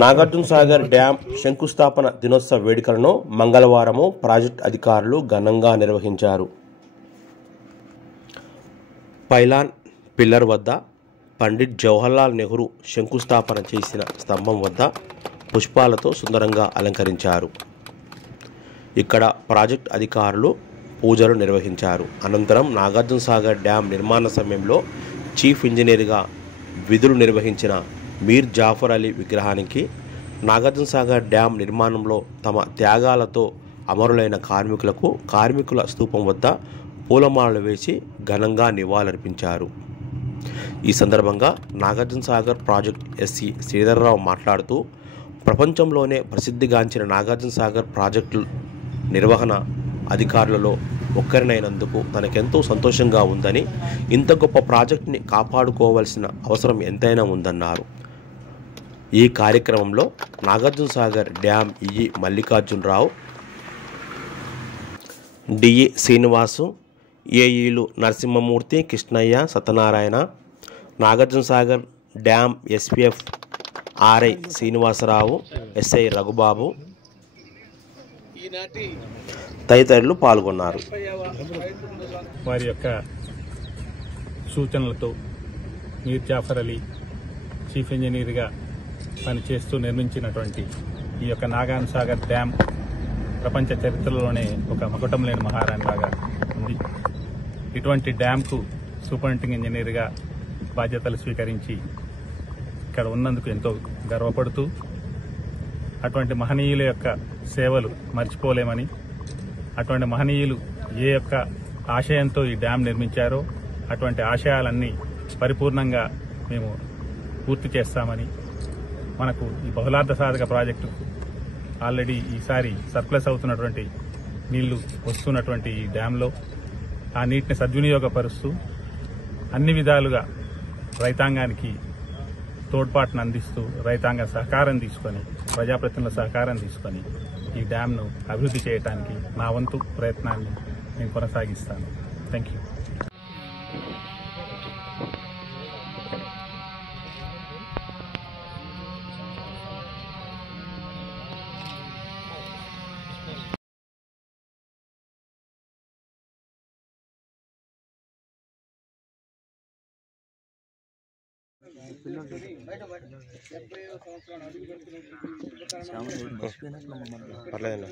Nagarjuna Sagar dam శంకుస్థాపన దినోత్సవ వేడుకలను మంగళవారం ప్రాజెక్టు అధికారులు ఘనంగా నిర్వహించారు. పైలాన్ పిల్లర్ వద్ద పండిట్ జవహర్లాల్ నెహ్రూ శంకుస్థాపన చేసిన స్తంభం వద్ద పుష్పాలతో సుందరంగా అలంకరించారు. ఇక్కడ ప్రాజెక్టు అధికారులు పూజలు నిర్వహించారు. అనంతరం నాగార్జున సాగర్ డ్యాం నిర్మాణ సమయంలో చీఫ్ ఇంజనీర్గా విధులు నిర్వహించిన మీర్ జాఫర్ అలీ విగ్రహానికి నాగార్జున సాగర్ డ్యాం నిర్మాణంలో తమ త్యాగాలతో అమరులైన కార్మికులకు కార్మికుల స్తూపం వద్ద పూలమాలలు వేసి ఘనంగా నివాళులర్పించారు. ఈ సందర్భంగా నాగార్జున సాగర్ ప్రాజెక్ట్ ఎస్సీ శ్రీధర్రావు మాట్లాడుతూ, ప్రపంచంలోనే ప్రసిద్ధిగాంచిన నాగార్జున సాగర్ ప్రాజెక్టు నిర్వహణ అధికారులలో ఒక్కరినైనందుకు తనకెంతో సంతోషంగా ఉందని, ఇంత గొప్ప ప్రాజెక్టుని కాపాడుకోవాల్సిన అవసరం ఎంతైనా ఉందన్నారు. ఈ కార్యక్రమంలో Nagarjuna Sagar dam EE Mallikarjunarao, DE Srinivasu, ఏఈలు Narasimhamurthy, Krishnaiah, Satyanarayana, Nagarjuna Sagar dam SPF RI Srinivasarao, SI Raghubabu తదితరులు పాల్గొన్నారు. వారి యొక్క సూచనలతో మీర్ జాఫర్ అలీ చీఫ్ ఇంజనీర్గా పనిచేస్తూ నిర్మించినటువంటి ఈ యొక్క నాగార్జున సాగర్ డ్యాం ప్రపంచ చరిత్రలోనే ఒక మకుటం లేని మహారాణిలాగా ఉంది. ఇటువంటి డ్యాంకు సూపరింటెండెంట్ ఇంజనీర్గా బాధ్యతలు స్వీకరించి ఇక్కడ ఉన్నందుకు ఎంతో గర్వపడుతూ, అటువంటి మహనీయుల యొక్క సేవలు మర్చిపోలేమని, అటువంటి మహనీయులు ఏ యొక్క ఆశయంతో ఈ డ్యాం నిర్మించారో అటువంటి ఆశయాలన్నీ పరిపూర్ణంగా మేము పూర్తి చేస్తామని, మనకు ఈ బహుళార్థ సాధక ప్రాజెక్టు ఆల్రెడీ ఈసారి సర్ప్లస్ అవుతున్నటువంటి నీళ్లు వస్తున్నటువంటి ఈ డ్యాంలో ఆ నీటిని సద్వినియోగపరుస్తూ అన్ని విధాలుగా రైతాంగానికి తోడ్పాటును అందిస్తూ రైతాంగ సహకారం తీసుకొని, ప్రజాప్రతినిధుల సహకారం తీసుకొని ఈ డ్యాంను అభివృద్ధి చేయడానికి నా వంతు ప్రయత్నాన్ని నేను కొనసాగిస్తాను. Thank you. పర్లేదండి.